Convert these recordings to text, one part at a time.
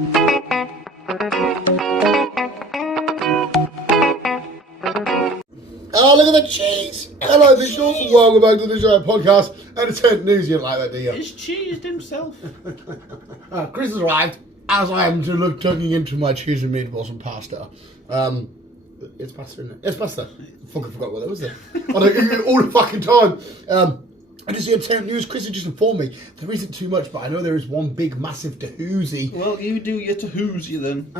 Oh, look at the cheese! Hello, visuals, and welcome back to the show podcast. Entertainment news, you don't like that, do you? He's cheesed himself. Chris is right, as I am tugging into my cheese and meatballs and pasta. It's pasta, isn't it? It's pasta. I fucking forgot what that was there. I don't eat it all the fucking time. I just see entertainment news. Chris has just informed me there isn't too much, but I know there is one big, massive doozy. Well, you do your tahoozy then.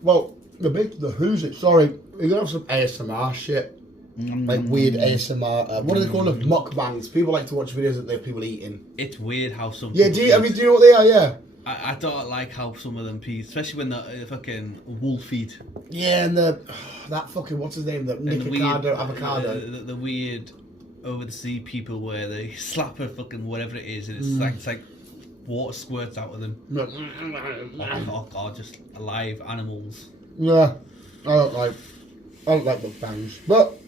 Well, the who's sorry, you're gonna have some ASMR shit. Like weird ASMR, what do they call them? Mukbangs. People like to watch videos that they have people eating. It's weird how some. Yeah, do you know what they are? Yeah. I don't like how some of them peas, especially when they're fucking wolf eat. Yeah, and that fucking what's his name? That Nikocado avocado. The weird over the sea people where they slap a fucking whatever it is, and it's like water squirts out of them. Oh god, just alive animals. Yeah, I don't like mukbangs, but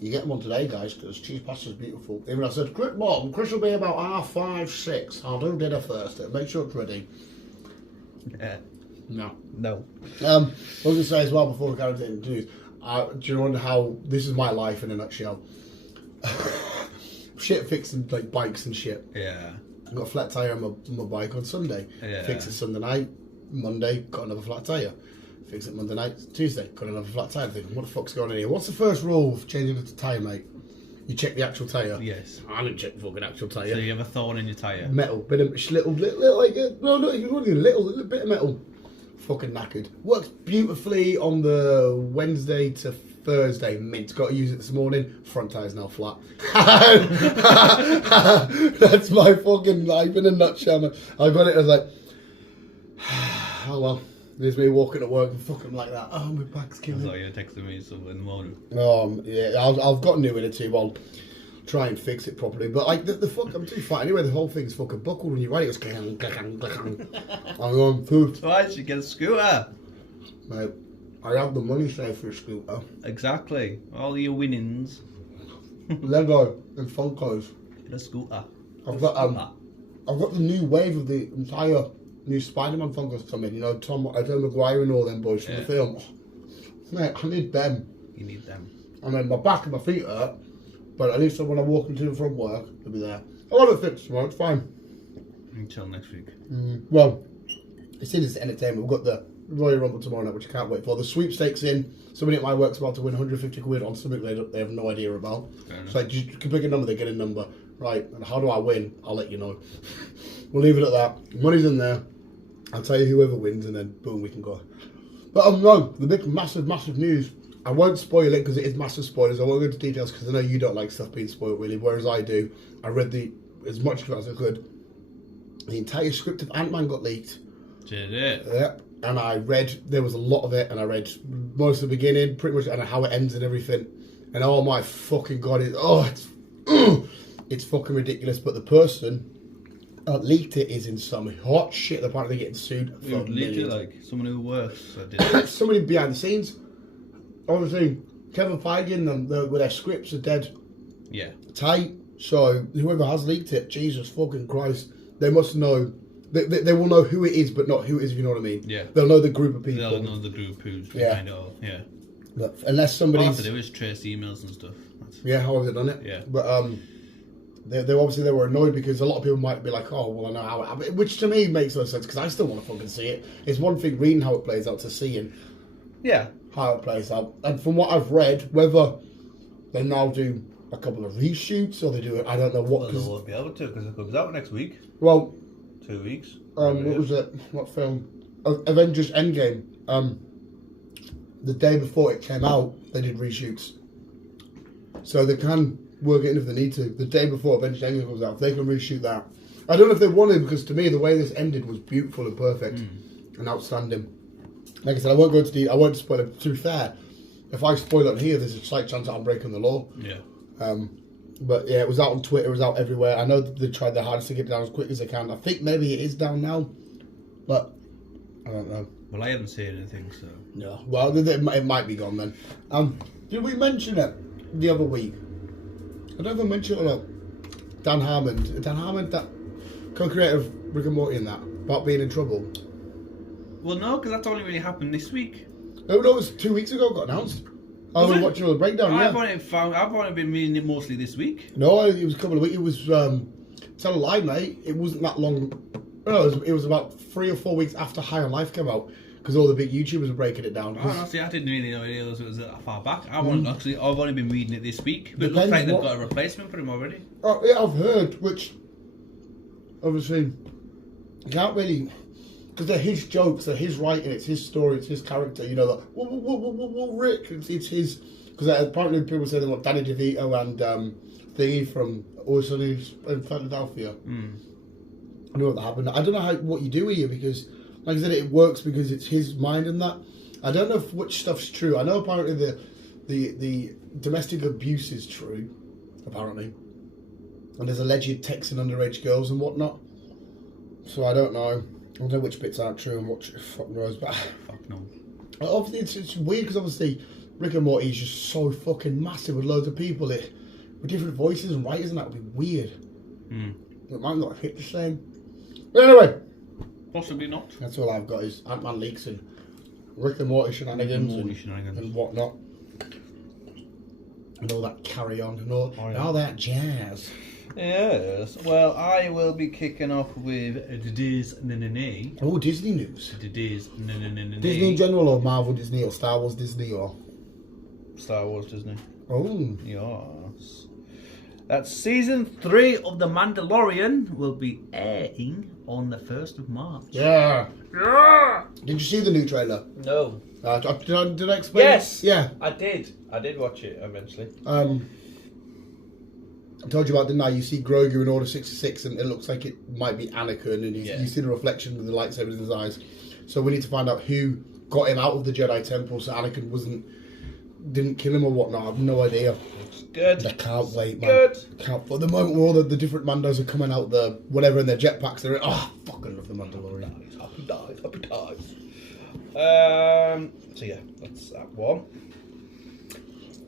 you get one today, guys, because cheese pasta is beautiful. Even I said, Mom, Chris will be about 5:30, 6. I'll do dinner first. Make sure it's ready. Yeah. No. I was going to say as well before we go into the news, do you wonder how this is my life in a nutshell? Shit fixing like bikes and shit. Yeah. I got a flat tyre on my bike on Sunday. Yeah. Fix it Sunday night. Monday, got another flat tyre. Fix it Monday night. Tuesday, got another flat tyre. Thinking, what the fuck's going on here? What's the first rule of changing the tyre, mate? You check the actual tyre. Yes. I didn't check the fucking actual tyre. So you have a thorn in your tyre? Metal, bit of little like no, not even really little bit of metal. Fucking knackered. Works beautifully on the Wednesday to Thursday. Mint. Got to use it this morning. Front tyre's now flat. That's my fucking life in a nutshell. Man. I got it. I was like, oh well. There's me walking to work and fucking like that. Oh, my back's killing. So you're texting me so in the morning. Yeah, I've got new in it too. I'll try and fix it properly. But like the fuck, I'm too fat anyway. The whole thing's fucking buckled when you ride it. It's clang, clang, clang. I'm going food. Why did you get a scooter? Mate, I have the money saved for a scooter. Exactly. All your winnings. Lego and Funkos. Get a scooter. I've got the new wave of the entire new Spider-Man Funkos coming. You know, Tom Maguire and all them boys from the film. Mate, I need them. You need them. I mean, my back and my feet hurt, but at least when I walk into and from work, they'll be there. I want it fixed tomorrow. It's fine. Until next week. Well, it's in this entertainment. We've got the Royal Rumble tomorrow night, which I can't wait for. The sweepstakes in. Somebody at my work's about to win 150 quid on something they have no idea about. So like, you can pick a number, they get a number. Right, and how do I win? I'll let you know. We'll leave it at that. Money's in there. I'll tell you whoever wins, and then boom, we can go. But no, the big, massive news. I won't spoil it because it is massive spoilers. I won't go into details because I know you don't like stuff being spoiled, really. Whereas I do. I read as much of it as I could. The entire script of Ant-Man got leaked. Did it? Yeah. And I read, there was a lot of it, and I read most of the beginning, pretty much, and how it ends and everything. And oh my fucking god, it's fucking ridiculous. But the person leaked it is in some hot shit. Apparently getting sued for Who leaked it? Like someone who works. Somebody behind the scenes. Obviously, Kevin Feige and them, with their scripts are dead. Yeah. Tight. So whoever has leaked it, Jesus fucking Christ, they must know. They will know who it is, but not who it is, if you know what I mean. Yeah. They'll know the group of people. They'll know the group who's behind it all. Yeah. But unless somebody's... All I have to do is trace emails and stuff. Yeah, how have they done it? Yeah. But they obviously were annoyed because a lot of people might be like, oh, well, I know how it happened. Which to me makes no sense because I still want to fucking see it. It's one thing reading how it plays out to seeing how it plays out. And from what I've read, whether they now do a couple of reshoots or they do it, I don't know what. Well, they won't be able to because it comes out next week. Well, 2 weeks. what was it? What film? Avengers Endgame. The day before it came out, they did reshoots. So they can work it in if they need to. The day before Avengers Endgame comes out, they can reshoot that. I don't know if they wanted, because to me, the way this ended was beautiful and perfect and outstanding. Like I said, I won't go into detail. I won't spoil it. To be fair, if I spoil it here, there's a slight chance that I'm breaking the law. Yeah. But yeah, it was out on Twitter, it was out everywhere. I know that they tried their hardest to get it down as quick as they can. I think maybe it is down now, but I don't know. Well, I haven't seen anything, so... No. Well, it might be gone then. Did we mention it the other week? I don't even mention it or not. Dan Harmon, that co-creator of Rick and Morty and that, about being in trouble. Well, no, because that's only really happened this week. No, it was 2 weeks ago. It got announced. I was watching all the breakdown. I've only been reading it mostly this week. No, it was a couple of weeks. It was tell a lie, mate. It wasn't that long. No, it was about 3 or 4 weeks after High on Life came out, because all the big YouTubers were breaking it down. Oh, no, see, I didn't really know it was that far back. I've only been reading it this week, but it looks like they've got a replacement for him already. Oh yeah, I've heard, which obviously you can't really, because they're his jokes, they're his writing, it's his story, it's his character. You know, like Rick, it's his. Because apparently people say they want Danny DeVito and Thingy from Always Sunny in Philadelphia. I know what that happened. I don't know what you do here, because, like I said, it works because it's his mind and that. I don't know which stuff's true. I know apparently the domestic abuse is true, apparently, and there's alleged texting underage girls and whatnot. So I don't know. I don't know which bits aren't true and what fuck knows. But fuck no. Obviously, it's weird because obviously Rick and Morty is just so fucking massive with loads of people with different voices and writers, and that would be weird. It might not hit the same. But anyway, possibly not. That's all I've got is Ant-Man leaks and Rick and Morty shenanigans, and whatnot, and all that carry on and all that jazz. Yes. Well, I will be kicking off with today's NNNA. Oh, Disney news. Today's NNNA. Disney in general, or Marvel Disney, or Star Wars Disney, or Star Wars Disney. Oh. Yes. That season 3 of The Mandalorian will be airing on the 1st of March. Yeah. Did you see the new trailer? No. Did I explain? Yes. It? Yeah. I did watch it eventually. I told you about, didn't I? You see Grogu in Order 66, and it looks like it might be Anakin, and you see the reflection of the lightsabers in his eyes. So we need to find out who got him out of the Jedi Temple, so Anakin didn't kill him or whatnot. I have no idea. It's good. I can't wait, man. Good. At the moment where all the different Mandos are coming out, whatever in their jetpacks, they're fucking love the Mandalorian. Happy dies. So yeah, that's that one.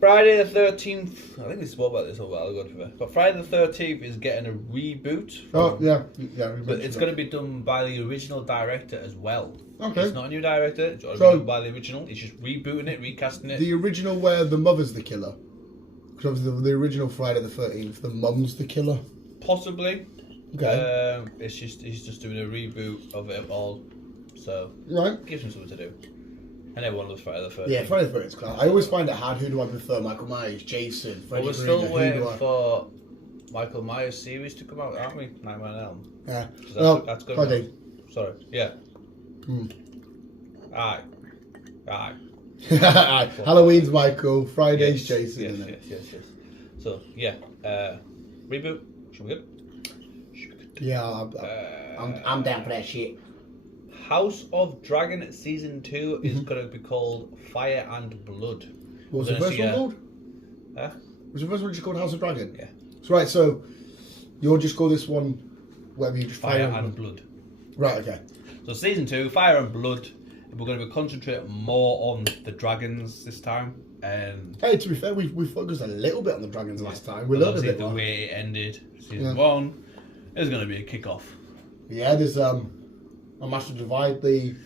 Friday the 13th, I think we spoke about this a while ago, but Friday the 13th is getting a reboot. But it's going to be done by the original director as well. Okay. It's not a new director, it's done by the original. It's just rebooting it, recasting it. The original where the mother's the killer. Because obviously the original Friday the 13th, the mum's the killer. Possibly. Okay. He's just doing a reboot of it all. So, gives him something to do. And everyone loves Friday the 13th. Yeah, Friday the 13th is class. I always find it hard. Who do I prefer? Michael Myers, Jason, Freddy Krueger? We're still waiting for Michael Myers series to come out, aren't we? Nightmare on Elm. Yeah. So that's good. Friday. Sorry. Yeah. Aye. Halloween's Michael. Friday's Jason. Yes. So yeah. Reboot. Should be good. Yeah, I'm down for that shit. House of Dragon Season 2 is going to be called Fire and Blood. What was the first one called? Was the first one just called House of Dragon? Yeah. So, right, so you'll just call this one whatever you just Fire and Blood. Right, okay. So Season 2, Fire and Blood, we're going to be concentrating more on the dragons this time. Hey, to be fair, we focused a little bit on the dragons last time. We learned a bit the way it ended Season 1 is going to be a kick-off. Yeah, there's a massive divide. The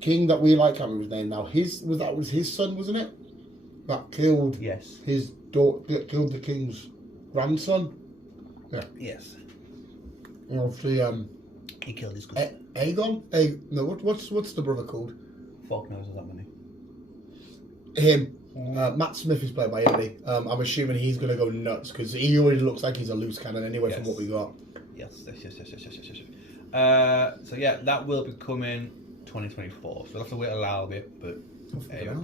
king that we like, I can't remember his name now. That was his son, wasn't it? That killed his daughter, killed the king's grandson. Yeah. Yes. And obviously, he killed his cousin. Aegon. No, what's the brother called? Fuck knows that many. Him. Matt Smith is played by Italy. I'm assuming he's going to go nuts because he already looks like he's a loose cannon anyway from what we got. Yes. So yeah, that will be coming 2024. So we'll have to wait a little bit, but hey up.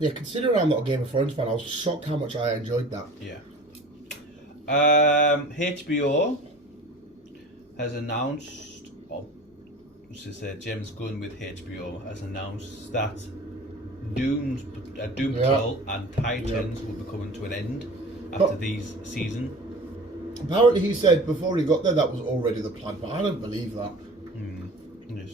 Yeah, considering I'm not a Game of Thrones fan, I was shocked how much I enjoyed that. Yeah. HBO has announced, James Gunn with HBO has announced that Doom Patrol and Titans will be coming to an end after these season. Apparently he said before he got there that was already the plan, but I don't believe that. Yes.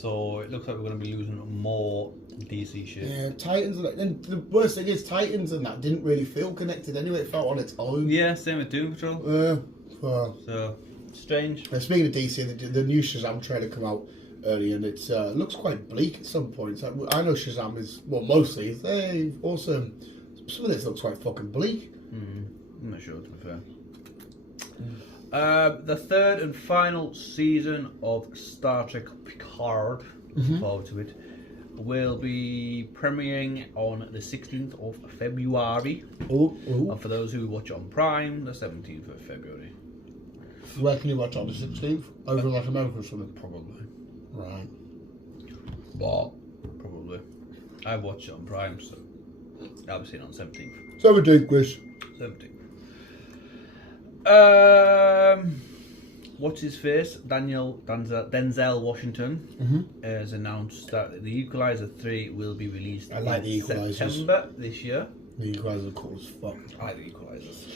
So it looks like we're going to be losing more DC shit. Yeah, Titans and the worst thing is Titans and that didn't really feel connected anyway. It felt on its own. Yeah, same with Doom Patrol. Well, So, strange. speaking of DC, the new Shazam trailer come out early, and it looks quite bleak at some points. I know Shazam is, well, mostly, they also, some of this looks quite fucking bleak. I'm not sure, to be fair. The third and final season of Star Trek Picard, looking forward to it, will be premiering on the 16th of February. And for those who watch on Prime, the 17th of February. Where can you watch on the 16th? Over in like America or something? Probably. Right. But probably. I watch it on Prime, so I'll be seeing it on 17th. 17th, Chris. 17th. What's his face? Denzel Washington has announced that the Equalizer 3 will be released in September this year. The Equalizers are cool as fuck. I like the Equalizers.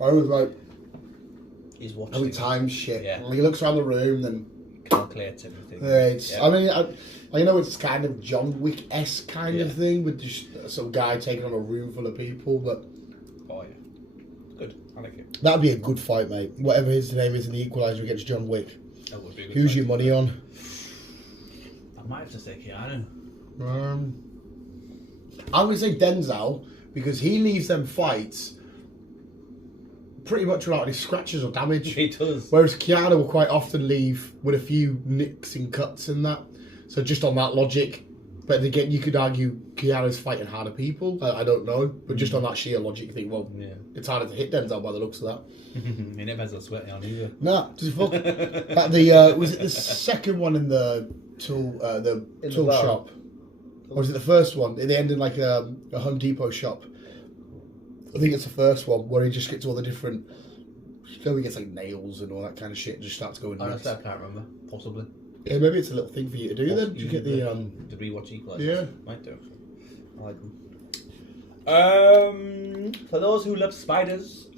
I was like, he's watching every time shit. Yeah. He looks around the room, then calculates everything. yeah. I mean, I know it's kind of John Wick-esque kind of thing with just some guy taking on a room full of people, but oh yeah, good. I like it. That'd be a good fight, mate. Whatever his name is in the Equalizer against John Wick. That would be a good Who's fight. your money on? I might have to say Keanu. I'm going to say Denzel because he leaves them fights pretty much without any scratches or damage. He does. Whereas Keanu will quite often leave with a few nicks and cuts and that. So just on that logic. But again, you could argue Keanu's fighting harder people. I don't know. But just on that sheer logic, you think, well, it's harder to hit Denzel by the looks of that. He never has a sweaty on either. Nah, just fuck. Was it the second one in the tool shop? Or was it the first one? They end in like a Home Depot shop. I think it's the first one where he just gets all the different. So he gets like nails and all that kind of shit and just starts going nuts. Honestly, I can't remember. Possibly. Yeah, maybe it's a little thing for you to do then. You get the to rewatch Equalizer. Yeah. Might do. I like them. For those who love spiders,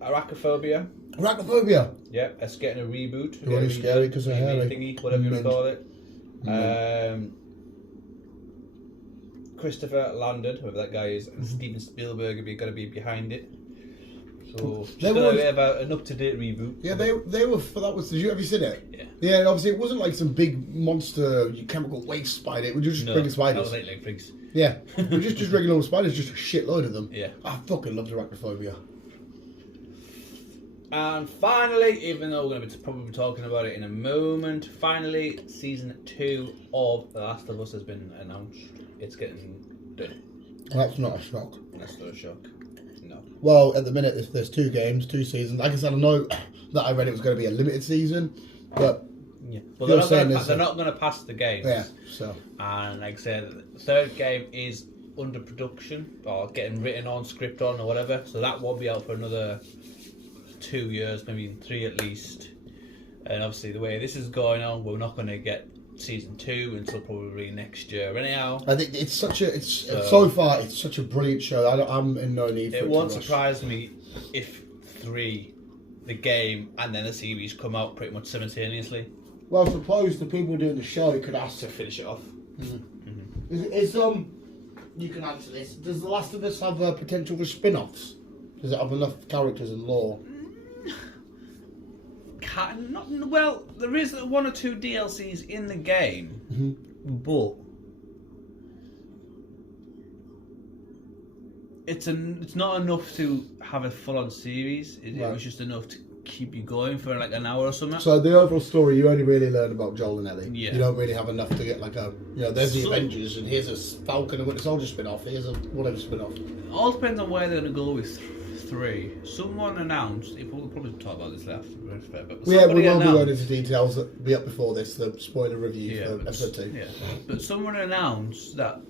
Arachnophobia. Arachnophobia. Yeah, it's getting a reboot. It's really scary because of hairy. Thingy, whatever you want to call it. Christopher Landon, whoever that guy is, and Steven Spielberg are going to be behind it. So just going to have an up-to-date reboot. Yeah, they were. That was. Have you seen it? Yeah. Yeah, and obviously it wasn't like some big monster chemical waste spider. It was just regular spiders. That was like frigs. Yeah, just regular spiders, just a shitload of them. Yeah. I fucking loved Arachnophobia. And finally, even though we're going to be probably talking about it in a moment, finally, season 2 of The Last of Us has been announced. It's getting done. That's not a shock. That's not a shock. No. Well, at the minute, there's 2 games, 2 seasons. Like I said, I know that I read it was going to be a limited season, but yeah. Well, they're not going to pass the games. Yeah. So. And like I said, the third game is under production or getting written on, script on, or whatever. So that won't be out for another 2 years, maybe 3 at least. And obviously, the way this is going on, we're not going to get season 2 until probably next year. Anyhow, I think it's so far it's such a brilliant show. I'm in no need for it. It won't surprise me if 3, the game, and then the series come out pretty much simultaneously. Well, I suppose the people doing the show could ask To finish it off. Is you can answer this. Does The Last of Us have potential for spin-offs? Does it have enough characters and lore? Well, there is 1 or 2 DLCs in the game, but it's not enough to have a full-on series. It was just enough to keep you going for like an hour or something. So the overall story, you only really learn about Joel and Ellie. Yeah. You don't really have enough to get like a, there's the Avengers and here's a Falcon and Winter Soldier spin-off. Here's a whatever spin-off. It all depends on where they're going to go with 3. Someone announced, we'll probably talk about this after, but we won't be going into details that will be up before this, the spoiler review for episode 2. Yeah. But someone announced that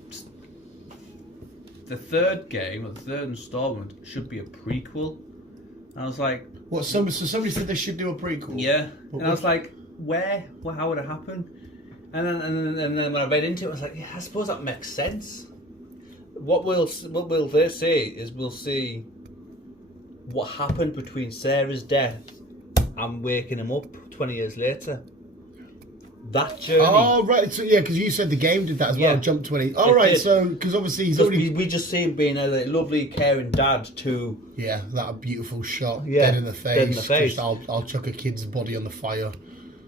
the third game, or the third installment, should be a prequel. And I was like... What, somebody said they should do a prequel? Yeah. And I was like, where? How would it happen? And then when I read into it, I was like, yeah, I suppose that makes sense. What we'll say is we'll see what happened between Sarah's death and waking him up 20 years later. that journey. Oh, right. So, yeah, because you said the game did that as well, Jump 20. Oh, right. did. So, because obviously he's already... We just see him being a lovely, caring dad to... Yeah, that beautiful shot. Yeah, Dead in the face. dead in the face. Just, I'll chuck a kid's body on the fire.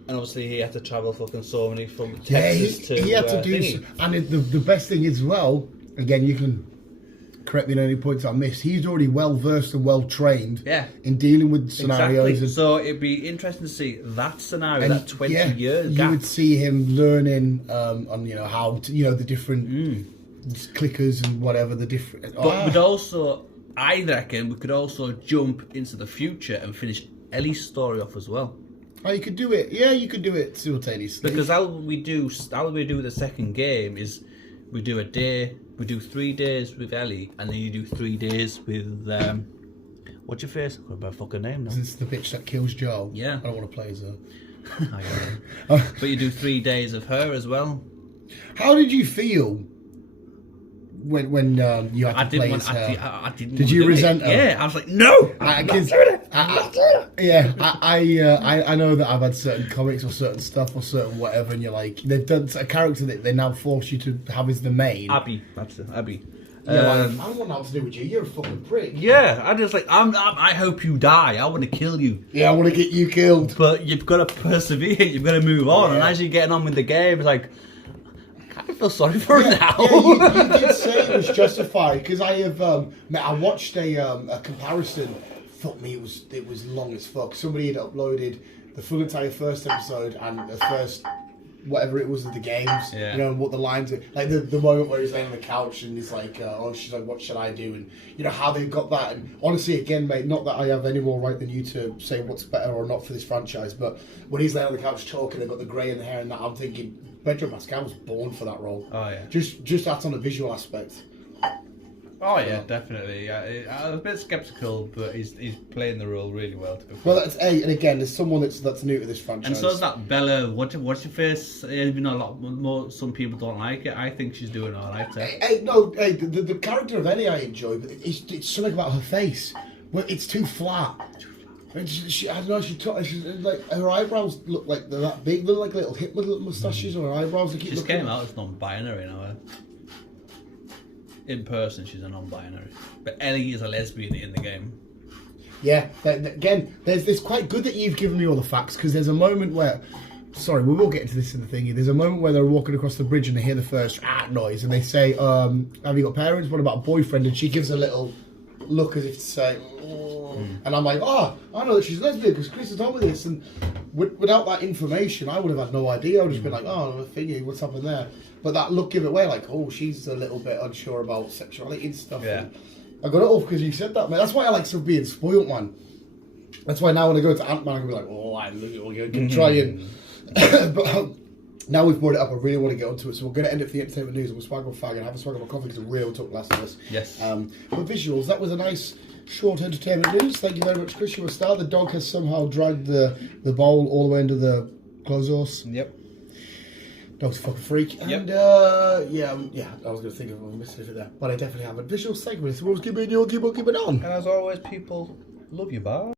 And obviously he had to travel fucking so many from Texas yeah, he had to do... And the best thing as well, again, you can... correct me on any points I missed. He's already well versed and well trained in dealing with scenarios. Exactly. So it'd be interesting to see that scenario, that 20 years gap. You would see him learning on how to, the different clickers and whatever the different. But we'd also, I reckon, we could also jump into the future and finish Ellie's story off as well. Oh, you could do it. Yeah, you could do it simultaneously. Because how we do the second game is we do a day. We do 3 days with Ellie, and then you do 3 days with what's your face? I've got a fucking name now. It's the bitch that kills Joe. Yeah, I don't want to play as her. But you do 3 days of her as well. How did you feel when you had to play as her? I didn't. Did you resent her? Yeah, I was like, no, I'm not doing it. Yeah, I know that I've had certain comics or certain stuff or certain whatever, and you're like, they've done a character that they now force you to have as the main. Abby, that's it, Abby. Yeah, I don't want nothing to do with you. You're a fucking prick. Yeah, I just like I hope you die. I want to kill you. Yeah, I want to get you killed. But you've got to persevere. You've got to move on. And as you're getting on with the game, it's like, I feel sorry for her now. Yeah, you did say it was justified because I have. I watched a comparison. Fuck me, it was long as fuck. Somebody had uploaded the full entire first episode and the first whatever it was of the games. Yeah. And what the lines are like. The moment where he's laying on the couch and he's like, she's like, what should I do? And how they got that. And honestly, again, mate, not that I have any more right than you to say what's better or not for this franchise, but when he's laying on the couch talking, they've got the grey in the hair and that, I'm thinking. Pedro Pascal was born for that role. Oh yeah. Just that's on a visual aspect. Oh yeah, definitely. I was a bit skeptical, but he's playing the role really well. Well, that's and again, there's someone that's new to this franchise. And so is that Bella. What's your face? Even a lot more. Some people don't like it. I think she's doing all right. The character of Ellie I enjoy, but it's something about her face. Well, it's too flat. And I don't know. She's like her eyebrows look like they're that big. They're like little Hitler little moustaches on her eyebrows. They keep She came out as non-binary now. In person, she's a non-binary, but Ellie is a lesbian in the game. Yeah. Again, there's quite good that you've given me all the facts because there's a moment where. Sorry, we will get into this in the thingy. There's a moment where they're walking across the bridge and they hear the first noise and they say, "Have you got parents? What about a boyfriend?" And she gives a little look as if to say. And I'm like, I know that she's lesbian because Chris has told me this. And without that information, I would have had no idea. I would have just been like, thingy, what's happened there? But that look give it away, like, she's a little bit unsure about sexuality and stuff. Yeah. And I got it off because you said that, man. That's why I like stuff being spoiled, man. That's why now when I go to Ant-Man, I'm going to be like, I can try and... But now we've brought it up, I really want to get onto it. So we're going to end up the entertainment news and we'll swag on fag and have a swag on coffee because the real talk last of us. Yes. But visuals, that was a nice... short entertainment news. Thank you very much, Chris. You were a star. The dog has somehow dragged the bowl all the way into the clothes horse. Yep. Dog's a fucking freak. Yep. And I was going to think of a missing it there, but I definitely haven't. Visual segments. We'll keep it on. And as always, people love you, bye.